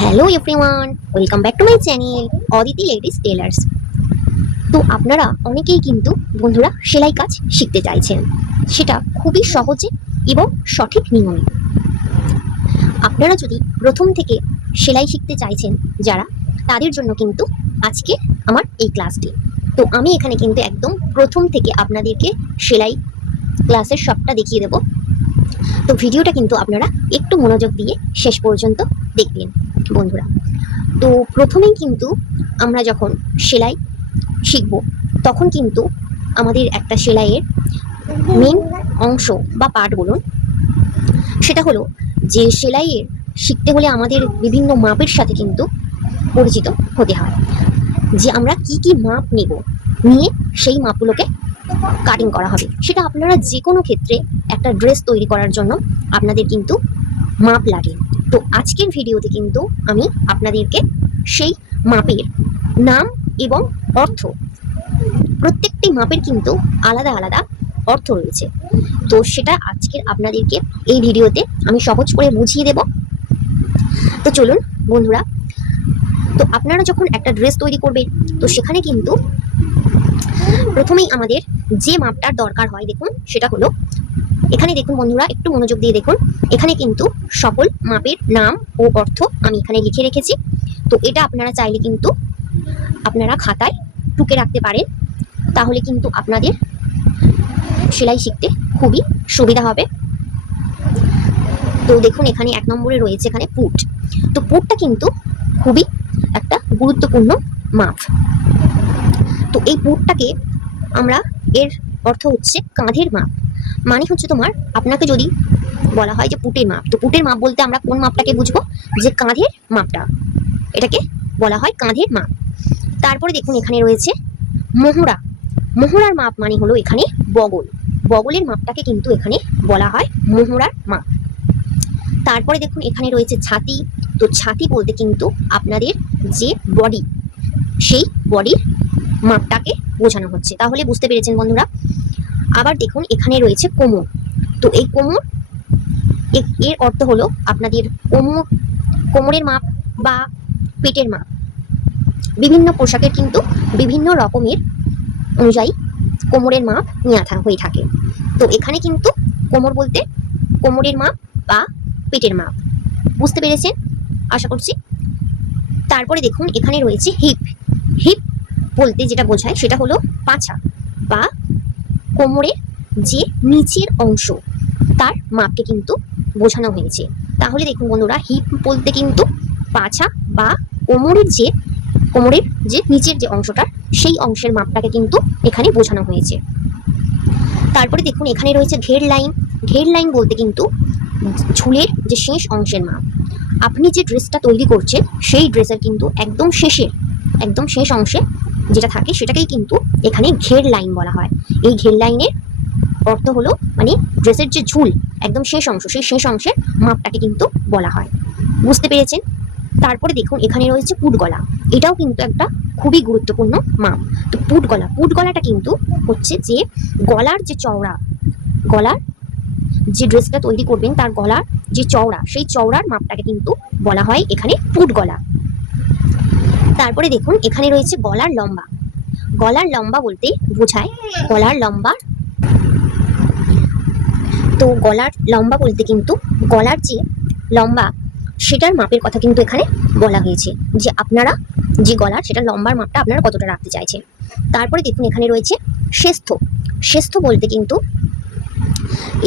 Hello everyone, welcome back to my channel Aditi ladies tailors. তো আপনারা অনেকেই কিন্তু বন্ধুরা সেলাই কাজ শিখতে চাইছেন, সেটা খুবই সহজে এবং সঠিক নিয়মে। আপনারা যদি প্রথম থেকে সেলাই শিখতে চাইছেন যারা, তাদের জন্য কিন্তু আজকে আমার এই ক্লাসটি। তো আমি এখানে কিন্তু একদম প্রথম থেকে আপনাদেরকে সেলাই ক্লাসের সবটা দেখিয়ে দেব। তো ভিডিওটা কিন্তু আপনারা একটু মনোযোগ দিয়ে শেষ পর্যন্ত দেখবেন বন্ধুরা। তো প্রথমেই কিন্তু আমরা যখন সেলাই শিখব তখন কিন্তু আমাদের একটা সেলাইয়ের মেন অংশ বা পার্ট বলুন, সেটা হলো যে সেলাইয়ের শিখতে হলে আমাদের বিভিন্ন মাপের সাথে কিন্তু পরিচিত হতে হয়, যে আমরা কি কি মাপ নিয়ে সেই মাপগুলোকে কাটিং করা হবে। সেটা আপনারা যে কোনো ক্ষেত্রে একটা ড্রেস তৈরি করার জন্য আপনাদের কিন্তু মাপ লাগে। তো আজকের ভিডিওতে কিন্তু আমি আপনাদেরকে সেই মাপের নাম এবং অর্থ, প্রত্যেকটি মাপের কিন্তু আলাদা আলাদা অর্থ রয়েছে। তো সেটা আজকের আপনাদেরকে এই ভিডিওতে আমি সহজ করে বুঝিয়ে দেব। তো চলুন বন্ধুরা, তো আপনারা যখন একটা ড্রেস তৈরি করবেন তো সেখানে কিন্তু প্রথমেই আমাদের যে মাপটার দরকার হয়, দেখুন সেটা হলো, এখানে দেখুন বন্ধুরা, একটু মনোযোগ দিয়ে দেখুন, এখানে কিন্তু সকল মাপের নাম ও অর্থ আমি এখানে লিখে রেখেছি। তো এটা আপনারা চাইলে কিন্তু আপনারা খাতায় টুকে রাখতে পারেন, তাহলে কিন্তু আপনাদের সেলাই শিখতে খুবই সুবিধা হবে। তো দেখুন এখানে 1 নম্বরে রয়েছে এখানে পুট। তো পুটটা কিন্তু খুবই একটা গুরুত্বপূর্ণ মাপ। তো এই পুটটাকে আমরা, এর অর্থ হচ্ছে কাঁধের মাপ। মানে হচ্ছে তোমার, আপনাকে যদি বলা হয় যে পুটের মাপ, তো পুটের মাপ বলতে আমরা কোন মাপটাকে বুঝবো, যে কাঁধের মাপটা, এটাকে বলা হয় কাঁধের মাপ। তারপরে দেখুন এখানে রয়েছে মোহরা। মোহরার মাপ মানে হলো এখানে বগল। বগলের মাপটাকে কিন্তু এখানে বলা হয় মোহরার মাপ। তারপরে দেখুন এখানে রয়েছে ছাতি। তো ছাতি বলতে কিন্তু আপনাদের যে বডি, সেই বডির মাপটাকে বোঝানো হচ্ছে। তাহলে বুঝতে পেরেছেন বন্ধুরা। আবার দেখুন এখানে রয়েছে কোমর। তো এই কোমর, এর অর্থ হলো আপনাদের কোমরের মাপ বা পেটের মাপ। বিভিন্ন পোশাকের কিন্তু বিভিন্ন রকমের অনুযায়ী কোমরের মাপ নেওয়া হয়ে থাকে। তো এখানে কিন্তু কোমর বলতে কোমরের মাপ বা পেটের মাপ। বুঝতে পেরেছেন আশা করছি। তারপরে দেখুন এখানে রয়েছে হিপ। হিপ বলতে যেটা বোঝায় সেটা হলো পাছা বা কোমরের যে নিচের অংশ, তার মাপকে কিন্তু বোঝানো হয়েছে। তাহলে দেখুন বন্ধুরা, হিপ বলতে কিন্তু পাছা বা কোমরের যে নিচের যে অংশটা, সেই অংশের মাপটাকে কিন্তু এখানে বোঝানো হয়েছে। তারপরে দেখুন এখানে রয়েছে ঘের লাইন। ঘের লাইন বলতে কিন্তু ঝুলের যে শেষ অংশের মাপ। আপনি যে ড্রেসটা তৈরি করছেন সেই ড্রেসের কিন্তু একদম শেষ অংশে যেটা থাকে সেটাকেই কিন্তু এখানে ঘের লাইন বলা হয়। এই ঘের লাইনের অর্থ হলো মানে ড্রেসের যে ঝুল একদম শেষ অংশ, সেই শেষ অংশের মাপটাকে কিন্তু বলা হয়। বুঝতে পেরেছেন। তারপরে দেখুন এখানে রয়েছে পুট গলা। এটাও কিন্তু একটা খুবই গুরুত্বপূর্ণ মাপ। তো পুট গলাটা কিন্তু হচ্ছে যে গলার যে চওড়া, গলার যে ড্রেসটা তৈরি করবেন তার গলার যে চওড়া, সেই চওড়ার মাপটাকে কিন্তু বলা হয় এখানে পুট গলা। তারপরে দেখুন এখানে রয়েছে গলার লম্বা। গলার লম্বা বলতে বোঝায় গলার লম্বা। তো গলার লম্বা বলতে কিন্তু গলার যে লম্বা, সেটার মাপের কথা কিন্তু এখানে বলা হয়েছে, যে আপনারা যে গলার সেটা লম্বার মাপটা আপনারা কতটা রাখতে চাইছেন। তারপরে দেখুন এখানে রয়েছে শেস্থ। শেস্থ বলতে কিন্তু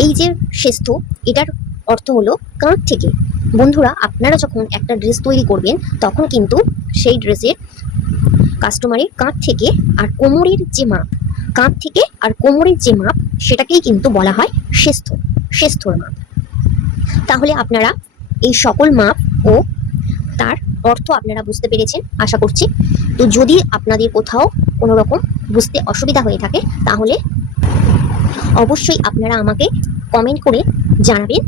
এই যে শেস্থ, এটার অর্থ হলো কাঁধ থেকে। বন্ধুরা, আপনারা যখন একটা ড্রেস তৈরি করবেন তখন কিন্তু সেই ড্রেসের কাস্টমারের কাঁধ থেকে আর কোমরের যে মাপ, কাঁধ থেকে আর কোমরের যে মাপ, সেটাকেই কিন্তু বলা হয় শেস্থর মাপ। তাহলে আপনারা এই সকল মাপ ও তার অর্থ আপনারা বুঝতে পেরেছেন আশা করছি। তো যদি আপনাদের কোথাও কোনো রকম বুঝতে অসুবিধা হয়ে থাকে তাহলে অবশ্যই আপনারা আমাকে কমেন্ট করে জানাবেন।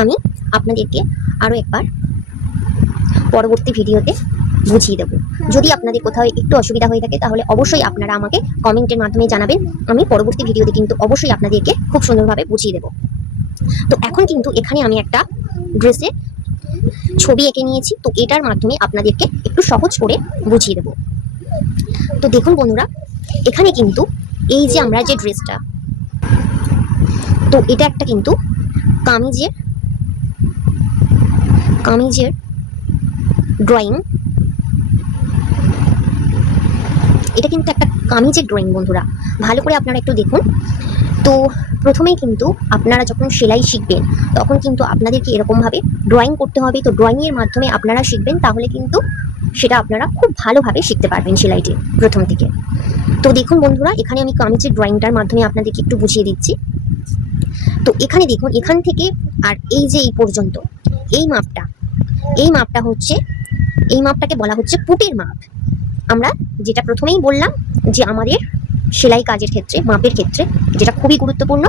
আমি আপনাদেরকে আরও একবার পরবর্তী ভিডিওতে বুঝিয়ে দেবো। যদি আপনাদের কোথাও একটু অসুবিধা হয়ে থাকে তাহলে অবশ্যই আপনারা আমাকে কমেন্টের মাধ্যমে জানাবেন। আমি পরবর্তী ভিডিওতে কিন্তু অবশ্যই আপনাদেরকে খুব সুন্দরভাবে বুঝিয়ে দেবো। তো এখন কিন্তু এখানে আমি একটা ড্রেসে ছবি এঁকে নিয়েছি। তো এটার মাধ্যমে আপনাদেরকে একটু সহজ করে বুঝিয়ে দেবো। তো দেখুন বন্ধুরা, এখানে কিন্তু এই যে আমরা যে ড্রেসটা, তো এটা একটা কিন্তু কামিজের কামিজের ড্রয়িং। এটা কিন্তু একটা কামিজের ড্রয়িং বন্ধুরা, ভালো করে আপনারা একটু দেখুন। তো প্রথমেই কিন্তু আপনারা যখন সেলাই শিখবেন তখন কিন্তু আপনাদেরকে এরকমভাবে ড্রয়িং করতে হবে। তো ড্রয়িংয়ের মাধ্যমে আপনারা শিখবেন, তাহলে কিন্তু সেটা আপনারা খুব ভালোভাবে শিখতে পারবেন সেলাইটি প্রথম থেকে। তো দেখুন বন্ধুরা, এখানে আমি কামিজের ড্রয়িংটার মাধ্যমে আপনাদেরকে একটু বুঝিয়ে দিচ্ছি। তো এখানে দেখুন, এখান থেকে আর এই যে এই পর্যন্ত এই মাপটা হচ্ছে, এই মাপটাকে বলা হচ্ছে পুটের মাপ। আমরা যেটা প্রথমেই বললাম যে আমাদের সেলাই কাজের ক্ষেত্রে মাপের ক্ষেত্রে যেটা খুবই গুরুত্বপূর্ণ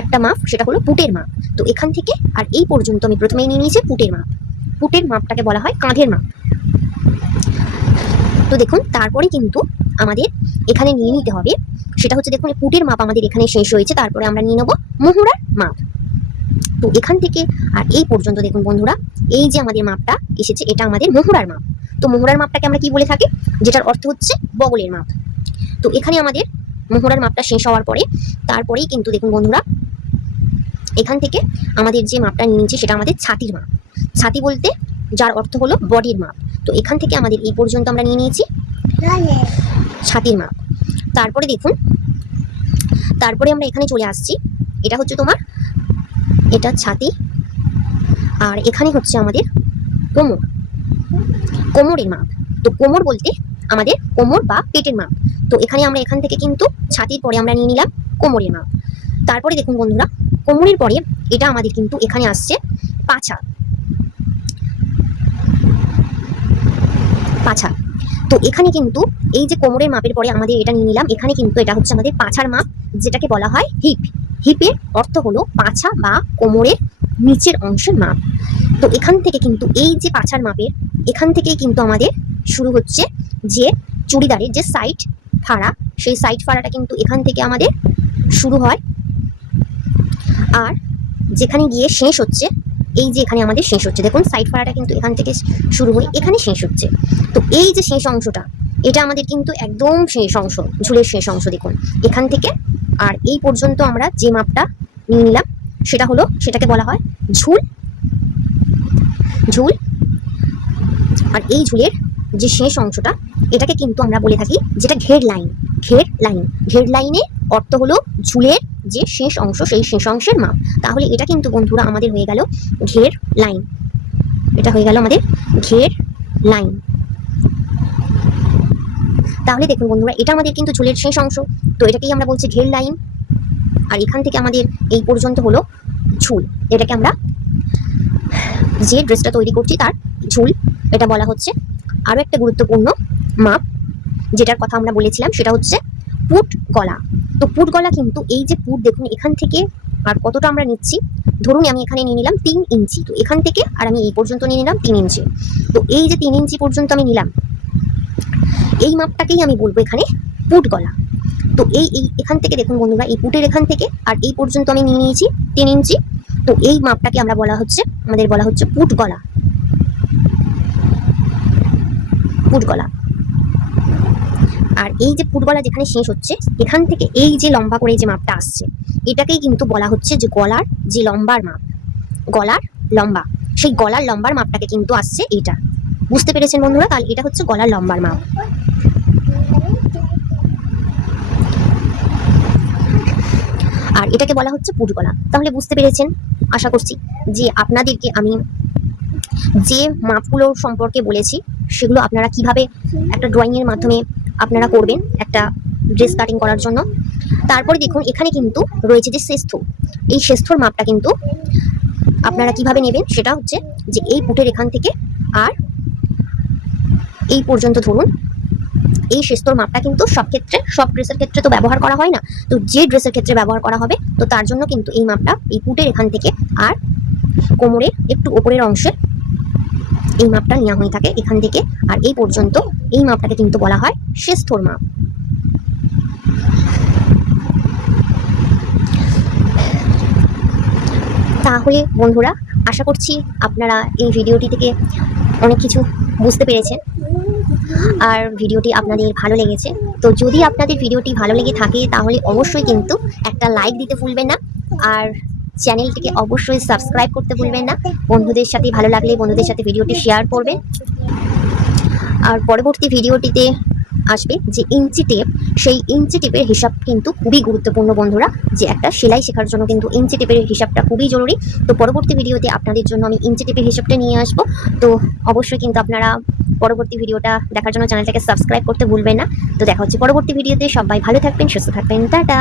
একটা মাপ, সেটা হলো পুটের মাপ। তো এখান থেকে আর এই পর্যন্ত আমি প্রথমেই নিয়ে নিয়েছি পুটের মাপ। পুটের মাপটাকে বলা হয় কাঁধের মাপ। তো দেখুন, তারপরে কিন্তু আমাদের এখানে নিয়ে নিতে হবে, সেটা হচ্ছে দেখুন পুটের মাপ আমাদের এখানে শেষ হয়েছে, তারপরে আমরা নিয়ে নেব মুহুরার মাপ। তো এখান থেকে আর এই পর্যন্ত দেখুন বন্ধুরা, এই যে আমাদের মাপটা এসেছে এটা আমাদের মুহুরার মাপ। তো মুহুরার মাপটাকে আমরা কি বলে থাকি, যেটার অর্থ হচ্ছে বগলের মাপ। তো এখানে আমাদের মুহুরার মাপটা শেষ হওয়ার পরে তারপরেই কিন্তু দেখুন বন্ধুরা, এখান থেকে আমাদের যে মাপটা নিয়ে নিচ্ছে সেটা আমাদের ছাতির মাপ। ছাতি বলতে যার অর্থ হলো বডির মাপ। তো এখান থেকে আমাদের এই পর্যন্ত আমরা নিয়ে নিয়েছি ছাতির মাপ। তারপরে দেখুন, তারপরে আমরা এখানে চলে আসছি, এটা হচ্ছে তোমার, এটা ছাতি, আর এখানে হচ্ছে আমাদের কোমরের মাপ। তো কোমর বলতে আমাদের কোমর বা পেটের মাপ। তো এখানে আমরা এখান থেকে কিন্তু ছাতির পরে আমরা নিয়ে নিলাম কোমরের মাপ। তারপরে দেখুন বন্ধুরা, কোমরের পরে এটা আমাদের কিন্তু এখানে আসছে পাছা। তো এখানে কিন্তু এই যে কোমরের মাপের পরে আমাদের এটা নিয়ে নিলাম, এখানে কিন্তু এটা হচ্ছে আমাদের পাছার মাপ, যেটাকে বলা হয় হিপ। হিপের অর্থ হলো পাছা বা কোমরের নিচের অংশের মাপ। তো এখান থেকে কিন্তু এই যে পাছার মাপের এখান থেকেই কিন্তু আমাদের শুরু হচ্ছে যে চুড়িদারের যে সাইড ফাড়া, সেই সাইড ফাড়াটা কিন্তু এখান থেকে আমাদের শুরু হয়, আর যেখানে গিয়ে শেষ হচ্ছে, এই যে এখানে আমাদের শেষ হচ্ছে, দেখুন সাইড ফাড়াটা কিন্তু এখান থেকে শুরু হয়ে এখানে শেষ হচ্ছে। তো এই যে শেষ অংশটা, এটা আমাদের কিন্তু একদম শেষ অংশ, ঝুলের শেষ অংশ। দেখুন এখান থেকে আর এই পর্যন্ত আমরা যে মাপটা নিয়ে নিলাম সেটা হলো, সেটাকে বলা হয় ঝুল। আর এই ঝুলের যে শেষ অংশটা, এটাকে কিন্তু আমরা বলে থাকি যেটা ঘের লাইন। ঘের লাইনের অর্থ হলো ঝুলের যে শেষ অংশ, সেই শেষ অংশের মাপ। তাহলে এটা কিন্তু বন্ধুরা আমাদের হয়ে গেল ঘের লাইন। এটা হয়ে গেল আমাদের ঘের লাইন। তাহলে দেখুন বন্ধুরা, এটা আমাদের কিন্তু ঝুলের শেষ অংশ, তো এটাকেই আমরা বলছি ঘের লাইন। আর এখান থেকে আমাদের এই পর্যন্ত হলো ঝুল। এটাকে আমরা যে ড্রেসটা তৈরি করছি তার ঝুল এটা বলা হচ্ছে। আরো একটা গুরুত্বপূর্ণ মাপ যেটার কথা আমরা বলেছিলাম সেটা হচ্ছে পুট গলা। তো পুট গলা কিন্তু এই যে পুট, দেখুন এখান থেকে আর কতটা আমরা নিচ্ছি, ধরুন আমি এখানে নিয়ে নিলাম 3 ইঞ্চি। তো এখান থেকে আর আমি এই পর্যন্ত নিয়ে নিলাম 3 ইঞ্চি। তো এই যে 3 ইঞ্চি পর্যন্ত আমি নিলাম, এই মাপটাকেই আমি বলবো এখানে পুট গলা। তো এই এখান থেকে দেখুন বন্ধুরা, এই পুটের এখান থেকে আর এই পর্যন্ত আমি নিয়ে নিয়েছি 3 ইঞ্চি। তো এই মাপটাকে আমরা আমাদের বলা হচ্ছে পুট গলা। আর এই যে পুট গলা যেখানে শেষ হচ্ছে, এখান থেকে এই যে লম্বা করে যে মাপটা আসছে, এটাকেই কিন্তু বলা হচ্ছে যে গলার যে লম্বার মাপ। গলার লম্বা, সেই গলার লম্বার মাপটাকে কিন্তু আসছে এইটা। বুঝতে পেরেছেন বন্ধুরা? তাহলে এটা হচ্ছে গলার লম্বার মাপ। আর এটাকে বলা হচ্ছে পুট গলা। তাহলে বুঝতে পেরেছেন আশা করছি যে আপনাদেরকে আমি যে মাপগুলো সম্পর্কে বলেছি সেগুলো আপনারা কিভাবে একটা ড্রয়িং এর মাধ্যমে আপনারা করবেন একটা ড্রেস কাটিং করার জন্য। তারপরে দেখুন এখানে কিন্তু রয়েছে যে শেষ্ঠ, এই শেষ্ঠর মাপটা কিন্তু আপনারা কিভাবে নেবেন সেটা হচ্ছে যে এই পুটের এখান থেকে আর এই পর্যন্ত ধরুন, এই শেষ্ঠর মাপটা কিন্তু সব ক্ষেত্রে, সব ড্রেসের ক্ষেত্রে তো ব্যবহার করা হয় না। তো যে ড্রেসের ক্ষেত্রে ব্যবহার করা হবে, তো তার জন্য কিন্তু এই মাপটা এই পুটের এখান থেকে আর কোমরের একটু ওপরের অংশে এই মাপটা নেওয়া হয়ে থাকে এখান থেকে আর এই পর্যন্ত। এই মাপটাকে কিন্তু বলা হয় শেষ্ঠর মাপ। তাহলে বন্ধুরা আশা করছি আপনারা এই ভিডিওটি থেকে অনেক কিছু বুঝতে পেরেছেন আর ভিডিওটি আপনাদের ভালো লেগেছে। তো যদি আপনাদের ভিডিওটি ভালো লেগে থাকে তাহলে অবশ্যই কিন্তু একটা লাইক দিতে ভুলবেন না, আর চ্যানেলটিকে অবশ্যই সাবস্ক্রাইব করতে ভুলবেন না। বন্ধুদের সাথে ভালো লাগলে বন্ধুদের সাথে ভিডিওটি শেয়ার করবেন। আর পরবর্তী ভিডিওটিতে আসবে যে ইঞ্চি টেপ, সেই ইঞ্চি টেপের হিসাব কিন্তু খুবই গুরুত্বপূর্ণ বন্ধুরা, যে একটা সেলাই শেখার জন্য কিন্তু ইঞ্চি টেপের হিসাবটা খুবই জরুরি। তো পরবর্তী ভিডিওতে আপনাদের জন্য আমি ইঞ্চি টেপের হিসাবটা নিয়ে আসবো। তো অবশ্যই কিন্তু আপনারা পরবর্তী ভিডিওটা দেখার জন্য চ্যানেলটাকে সাবস্ক্রাইব করতে ভুলবেন না। তো দেখা হচ্ছে পরবর্তী ভিডিওতে। সবাই ভালো থাকবেন, সুস্থ থাকবেন, টাটা।